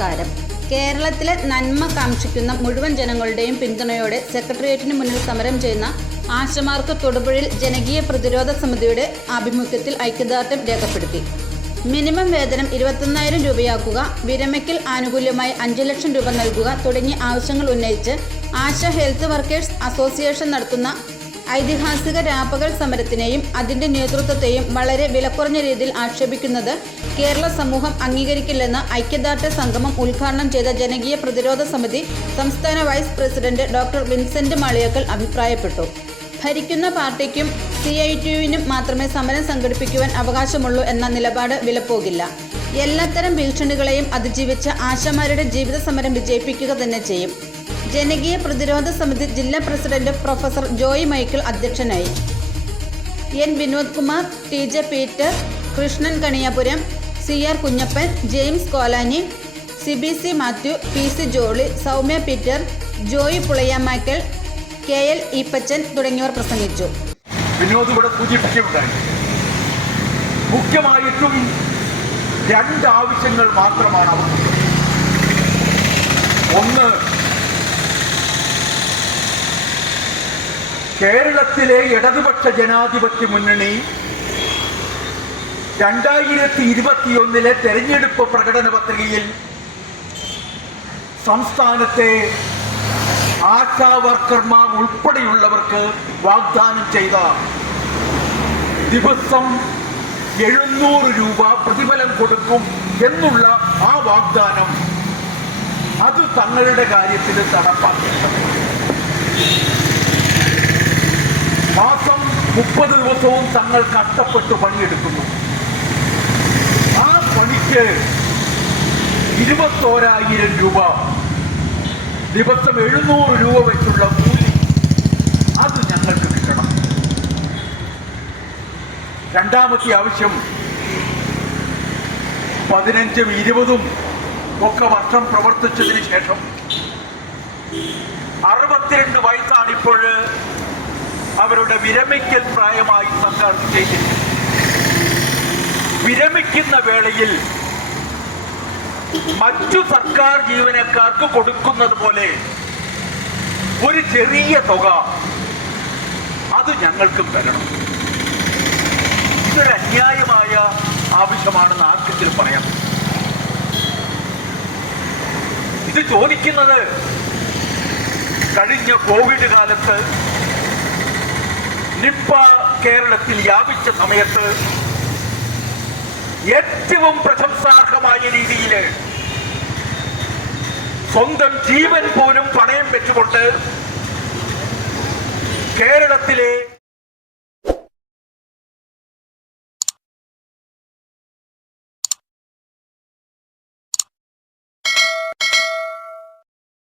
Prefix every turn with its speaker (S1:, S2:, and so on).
S1: നമസ്കാരം കേരളത്തിലെ നന്മ കാംക്ഷിക്കുന്ന മുഴുവൻ ജനങ്ങളുടെയും പിന്തുണയോടെ സെക്രട്ടേറിയറ്റിന് മുന്നിൽ സമരം ചെയ്യുന്ന ആശമാർക്ക് തൊടുപുഴയിൽ ജനകീയ പ്രതിരോധ സമിതിയുടെ ആഭിമുഖ്യത്തിൽ ഐക്യദാർഢ്യം രേഖപ്പെടുത്തി. മിനിമം വേതനം ഇരുപത്തൊന്നായിരം രൂപയാക്കുക വിരമയ്ക്കൽ ആനുകൂല്യമായി അഞ്ച് ലക്ഷം രൂപ നൽകുക തുടങ്ങിയ ആവശ്യങ്ങൾ ഉന്നയിച്ച് ആശ ഹെൽത്ത് വർക്കേഴ്സ് അസോസിയേഷൻ നടത്തുന്ന ഐതിഹാസിക രാപ്പകൽ സമരത്തിനെയും അതിന്റെ നേതൃത്വത്തെയും വളരെ വിലക്കുറഞ്ഞ രീതിയിൽ ആക്ഷേപിക്കുന്നത് കേരള സമൂഹം അംഗീകരിക്കില്ലെന്ന് ഐക്യദാർഢ്യ സംഗമം ഉദ്ഘാടനം ചെയ്ത ജനകീയ പ്രതിരോധ സമിതി സംസ്ഥാന vice president doctor Vincent Maliyakkal അഭിപ്രായപ്പെട്ടു. ഭരിക്കുന്ന പാർട്ടിക്കും സി ഐ ടിയുവിനും മാത്രമേ സമരം സംഘടിപ്പിക്കുവാൻ അവകാശമുള്ളൂ എന്ന നിലപാട് വിലപ്പോകില്ല. എല്ലാത്തരം ഭീഷണികളെയും അതിജീവിച്ച ആശമാരുടെ ജീവിത സമരം വിജയിപ്പിക്കുക തന്നെ ചെയ്യും. ജനകീയ പ്രതിരോധ സമിതി ജില്ലാ പ്രസിഡന്റ് പ്രൊഫസർ ജോയ് മൈക്കിൾ അധ്യക്ഷനായി. N Vinod Kumar T J Peter Krishnan Kaniyapuram C R Kunjappan James Kolani C B C Mathew P C Jolly Soumya Peter Joy Pulayamakkal K L Eappachan തുടങ്ങിയവർ പ്രസംഗിച്ചു.
S2: വിനോദ് മുഖ്യമായിട്ടും രണ്ട് ആവശ്യങ്ങൾ മാത്രമാണ് അവർ ഒന്ന് കേരളത്തിലെ ഇടതുപക്ഷ ജനാധിപത്യ മുന്നണി രണ്ടായിരത്തി ഇരുപത്തിയൊന്നിലെ തെരഞ്ഞെടുപ്പ് പ്രകടന പത്രികയിൽ സംസ്ഥാനത്തെ ആശാ വർക്കർമാർ ഉൾപ്പെടെയുള്ളവർക്ക് വാഗ്ദാനം ചെയ്ത ദിവസം എഴുന്നൂറ് രൂപ പ്രതിഫലം കൊടുക്കും എന്നുള്ള ആ വാഗ്ദാനം അത് തങ്ങളുടെ കാര്യത്തിൽ നടപ്പാക്കേണ്ടത് മുപ്പത് ദിവസവും തങ്ങൾ കഷ്ടപ്പെട്ട് പണിയെടുക്കുന്നു. ആ പണിക്ക് ഇരുപത്തോരായിരം രൂപ. ദിവസം എഴുന്നൂറ് രൂപ വെച്ചുള്ള കൂലി അത് ഞങ്ങൾക്ക് കിട്ടണം. രണ്ടാമത്തെ ആവശ്യം പതിനഞ്ചും ഇരുപതും ഒക്കെ വർഷം പ്രവർത്തിച്ചതിന് ശേഷം അറുപത്തിരണ്ട് വയസ്സാണിപ്പോൾ അവരുടെ വിരമിക്കൽ പ്രായമായി സർക്കാർ നിശ്ചയിച്ചിരിക്കുന്നത് വിരമിക്കുന്ന വേളയിൽ മറ്റു സർക്കാർ ജീവനക്കാർക്ക് കൊടുക്കുന്നത് പോലെ ഒരു ചെറിയ തുക അത് ഞങ്ങൾക്കും തരണം. ഇതൊരു അന്യായമായ ആവശ്യമാണെന്ന് ആർക്കെങ്കിലും പറയാം ഇത് ചോദിക്കുന്നത് കഴിഞ്ഞ കോവിഡ് കാലത്ത് നിപ്പ കേരളത്തിൽ വ്യാപിച്ച സമയത്ത് ഏറ്റവും പ്രശംസാർഹമായ രീതിയിൽ സ്വന്തം ജീവൻ പോലും പണയം വെച്ചുകൊണ്ട് കേരളത്തിലെ